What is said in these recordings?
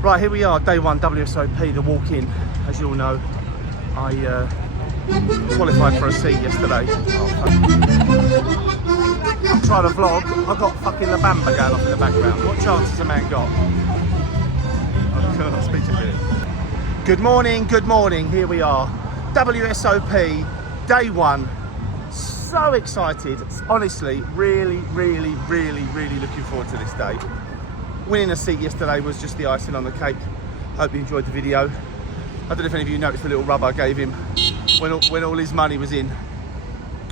Right, here we are, day one, WSOP, the walk-in. As you all know, I qualified for a seat yesterday. I'm trying to vlog. I've got fucking La Bamba going off in the background. What chance has a man got? I'll speak to you. Good morning, here we are. WSOP, day one. So excited. Honestly, really looking forward to this day. Winning a seat yesterday was just the icing on the cake. Hope you enjoyed the video. I don't know if any of you noticed the little rub I gave him when all his money was in.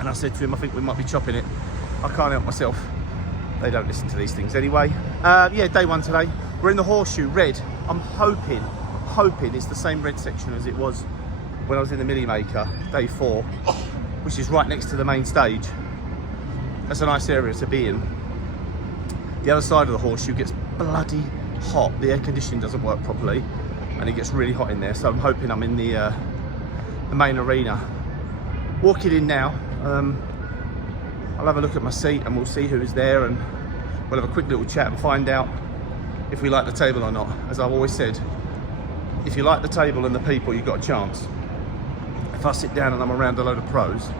And I said to him, I think we might be chopping it. I can't help myself. They don't listen to these things anyway. Yeah, day one today. We're in the horseshoe, red. I'm hoping it's the same red section as it was when I was in the Millie Maker, day four, which is right next to the main stage. That's a nice area to be in. The other side of the horseshoe gets bloody hot. The air conditioning doesn't work properly and it gets really hot in there. So I'm hoping I'm in the main arena. Walking in now, I'll have a look at my seat and we'll see who's there and we'll have a quick little chat and find out if we like the table or not. As I've always said, if you like the table and the people, you've got a chance. If I sit down and I'm around a load of pros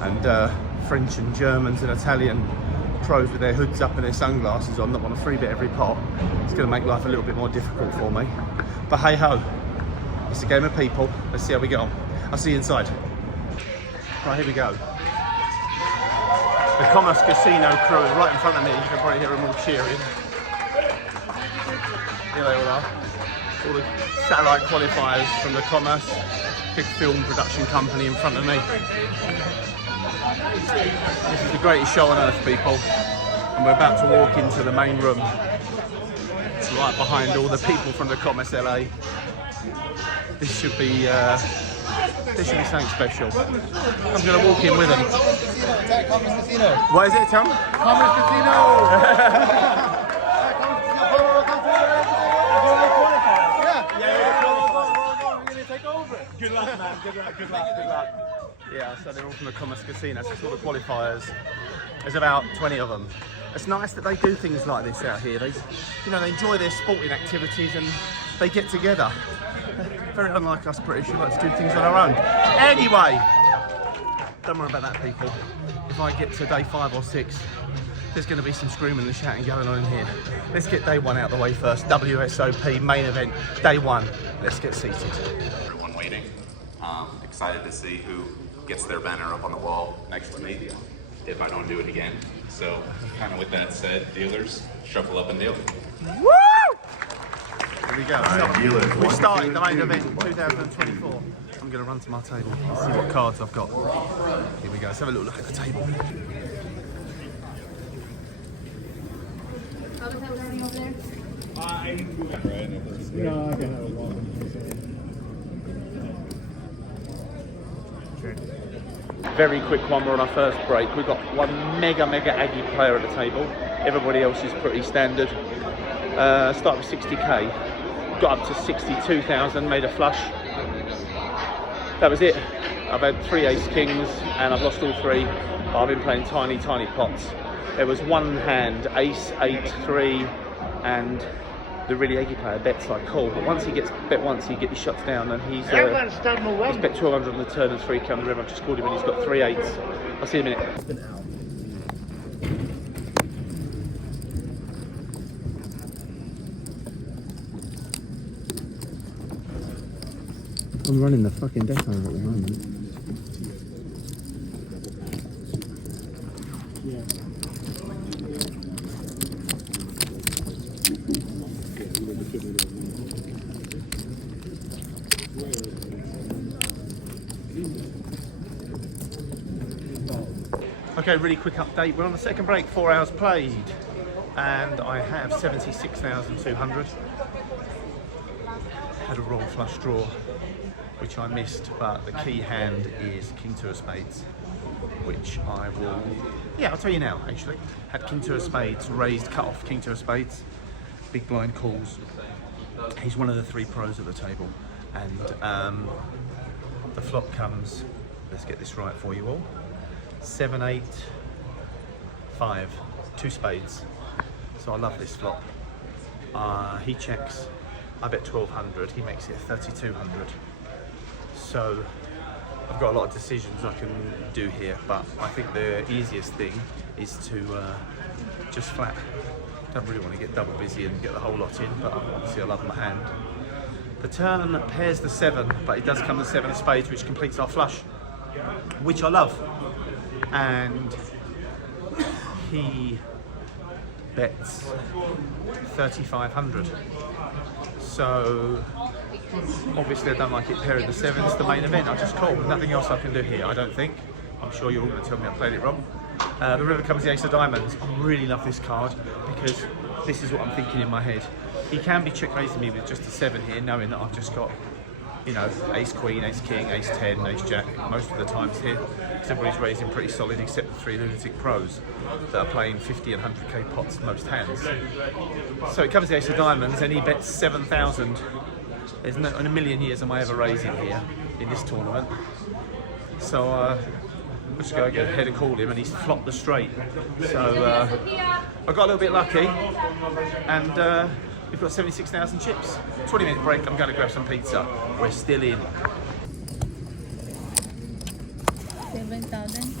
and French and Germans and Italian pros with their hoods up and their sunglasses on that want a free bit every pot, it's going to make life a little bit more difficult for me. But hey ho, it's a game of people. Let's see how we get on. I'll see you inside. Right, here we go. The Commerce Casino crew is right in front of me. You can probably hear them all cheering. Here they all are. All the satellite qualifiers from the Commerce, big film production company in front of me. This is the greatest show on earth, people. And we're about to walk into the main room. Right behind all the people from the Commerce LA. This should be something special. I'm going to walk in with them. Commerce Casino. What is it, Tom? Commerce Casino. Good luck, man. Good luck. Yeah, so they're all from the Commerce Casino, so it's all the qualifiers. There's about 20 of them. It's nice that they do things like this out here. They enjoy their sporting activities and they get together. Very unlike us British, who like to do things on our own. Anyway, don't worry about that, people. If I get to day 5 or 6, there's going to be some screaming and shouting going on in here. Let's get day one out of the way first. WSOP main event, day one. Let's get seated. Everyone waiting. Excited to see who gets their banner up on the wall next to me if I don't do it again. So, kind of with that said, dealers, shuffle up and deal. Woo! Here we go. Right, we started the main event 2024. I'm going to run to my table and see what cards I've got. Here we go. Let's have a little look at the table. Very quick one, we're on our first break. We've got one mega Aggie player at the table. Everybody else is pretty standard. Start with 60k. Got up to 62,000, made a flush. That was it. I've had 3 ace kings and I've lost all 3. I've been playing tiny pots. There was one hand, ace, 8, 3, and the really eggy player bets like cool. But once he gets bet once, he gets his shots down, and he's bet 1,200 on the turn and 3k on the river. I've just called him and he's got 3 8s. I'll see you in a minute. I'm running the fucking deck over at the moment. Okay, really quick update. We're on the second break, 4 hours played, and I have 76,200. Had a wrong flush draw, which I missed, but the key hand is King 2 of Spades, which I will, I'll tell you now actually. Had King 2 of Spades, raised, cut off King 2 of Spades, big blind calls. He's one of the 3 pros at the table, and the flop comes, let's get this right for you all, 7, 8, 5, 2 spades. So I love this flop. He checks, I bet 1200, he makes it 3200. So I've got a lot of decisions I can do here, but I think the easiest thing is to just flat. Don't really want to get double busy and get the whole lot in, but obviously I love my hand. The turn pairs the 7, but it does come the 7 of spades, which completes our flush, which I love. And he bets 3,500. So obviously I don't like it pairing the 7s, the main event. I just call. Nothing else I can do here, I don't think. I'm sure you're all going to tell me I played it wrong. The river comes the ace of diamonds. I really love this card because this is what I'm thinking in my head. He can be check raising me with just a 7 here, knowing that I've just got, you know, ace queen, ace king, ace 10, ace jack most of the times here. Because everybody's raising pretty solid except the 3 lunatic pros that are playing 50 and 100k pots most hands. So it covers the ace of diamonds and he bets 7,000. There's no, in a million years am I ever raising here in this tournament. So I'm just going to go ahead and call him, and he's flopped the straight. So I got a little bit lucky, and we've got 76,000 chips. 20-minute break, I'm going to grab some pizza. We're still in. 7,000.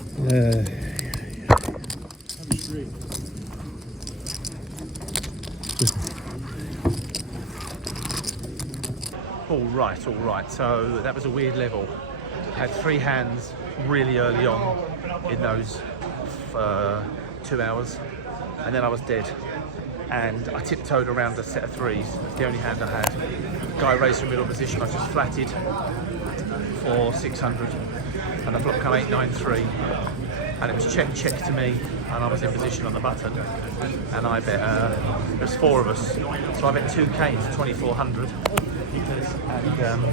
All right. So that was a weird level. Had 3 hands really early on in those 2 hours, and then I was dead. And I tiptoed around a set of 3s. It's the only hand I had. Guy raised from middle position. I just flatted for 600, and the flop come 893, and it was check to me, and I was in position on the button, and I bet there's 4 of us, so I bet 2k into 2,400, and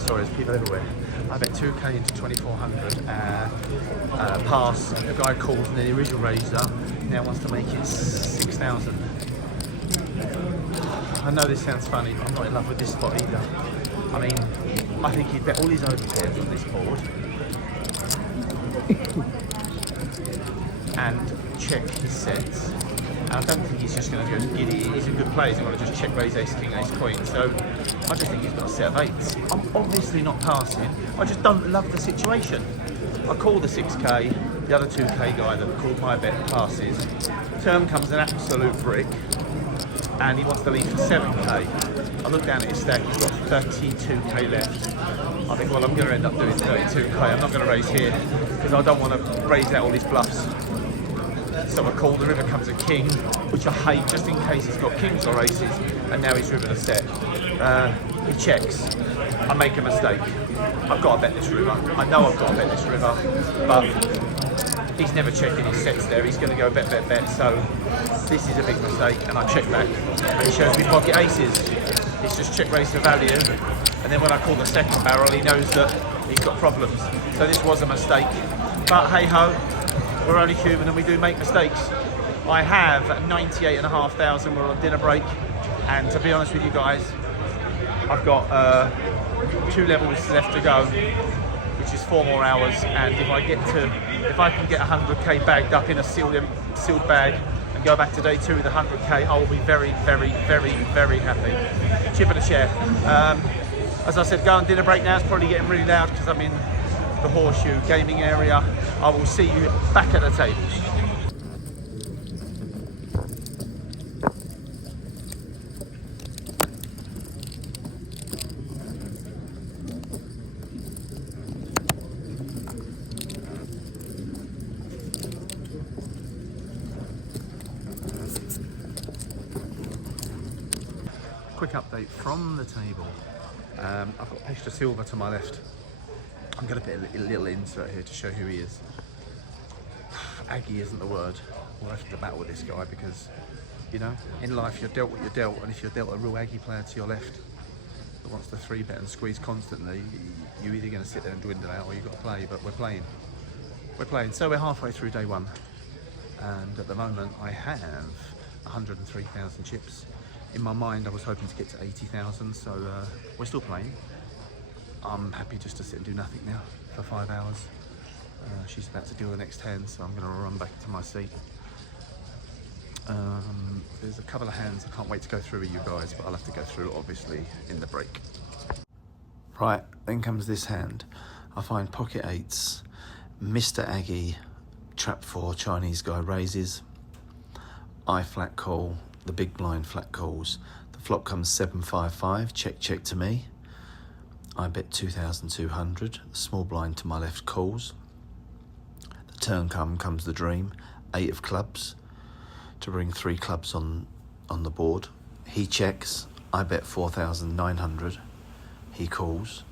sorry, there's people everywhere. I bet 2k into 2,400, pass, the guy calls, and then the original raiser now wants to make it 6,000. I know this sounds funny, but I'm not in love with this spot either. I mean, I think he'd bet all his overpairs on this board and check his sets. And I don't think he's just going to go giddy. He's a good player. He's going to just check raise ace king, ace queen. So I just think he's got a set of 8s. I'm obviously not passing. I just don't love the situation. I call the 6k. The other 2k guy that called my bet passes. Turn comes an absolute brick, and he wants to lead for 7k. I look down at his stack. He's got 32k left. I think, well, I'm going to end up doing 32k. I'm not going to raise here because I don't want to raise out all his bluffs. So I call, the river comes a king, which I hate just in case he's got kings or aces, and now he's river the set. He checks. I make a mistake. I've got to bet this river. I know I've got to bet this river, but he's never checking his sets there. He's going to go bet. So this is a big mistake, and I check back, and he shows me pocket aces. It's just check raise for value, and then when I call the second barrel, he knows that he's got problems. So this was a mistake, but hey ho. We're only human and we do make mistakes. I have 98,500, we're on dinner break, and to be honest with you guys, I've got 2 levels left to go, which is 4 more hours, and if I can get 100k bagged up in a sealed bag and go back to day 2 with 100k, I will be very, very, very, very happy. Chip and a share. As I said, go on dinner break now. It's probably getting really loud because I'm in the Horseshoe gaming area. I will see you back at the tables. Quick update from the table. I've got Pester Silver to my left. I'm going to put a little insert here to show who he is. Aggie isn't the word. We'll have to battle with this guy because, you know, in life you're dealt what you're dealt, and if you're dealt a real Aggie player to your left that wants to 3-bet and squeeze constantly, you're either going to sit there and dwindle out or you've got to play, but we're playing. So we're halfway through day 1, and at the moment I have 103,000 chips. In my mind I was hoping to get to 80,000, so we're still playing. I'm happy just to sit and do nothing now for 5 hours. She's about to deal the next hand, so I'm going to run back to my seat. There's a couple of hands I can't wait to go through with you guys, but I'll have to go through obviously in the break. Right, then comes this hand. I find pocket eights, Mr. Aggie, trap 4, Chinese guy raises, I flat call, the big blind flat calls. The flop comes 755, check check to me. I bet 2,200, the small blind to my left calls. The turn comes the dream, 8 of clubs, to bring 3 clubs on the board. He checks, I bet 4,900, he calls.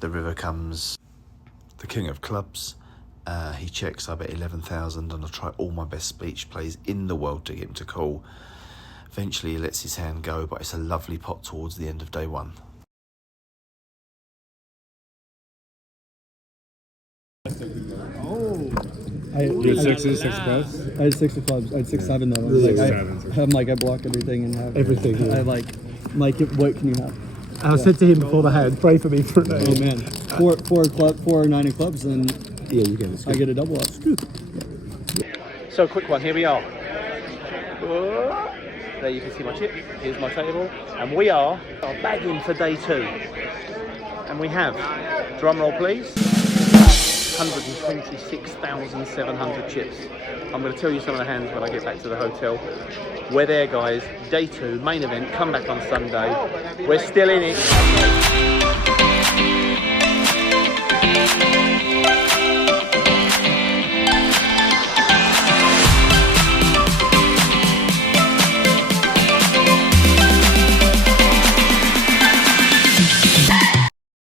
The river comes the king of clubs, he checks, I bet 11,000, and I'll try all my best speech plays in the world to get him to call. Eventually he lets his hand go, but it's a lovely pot towards the end of day 1. You had sixes, 6 clubs? I had 6 of clubs. I had 6-7 though. Six, I sevens. have I block everything and have Everything, yeah. I like, Mike, what can you have? I said to him before the hand, pray for me for a day. Oh man, 4 or 9 of clubs, and Yeah, you get it. I get a double up. So quick one, here we are. There you can see my chip, here's my table, and we are bagging for day 2. And we have, drum roll please, 126,700 chips. I'm going to tell you some of the hands when I get back to the hotel. We're there guys, day 2, main event, come back on Sunday. We're still in it.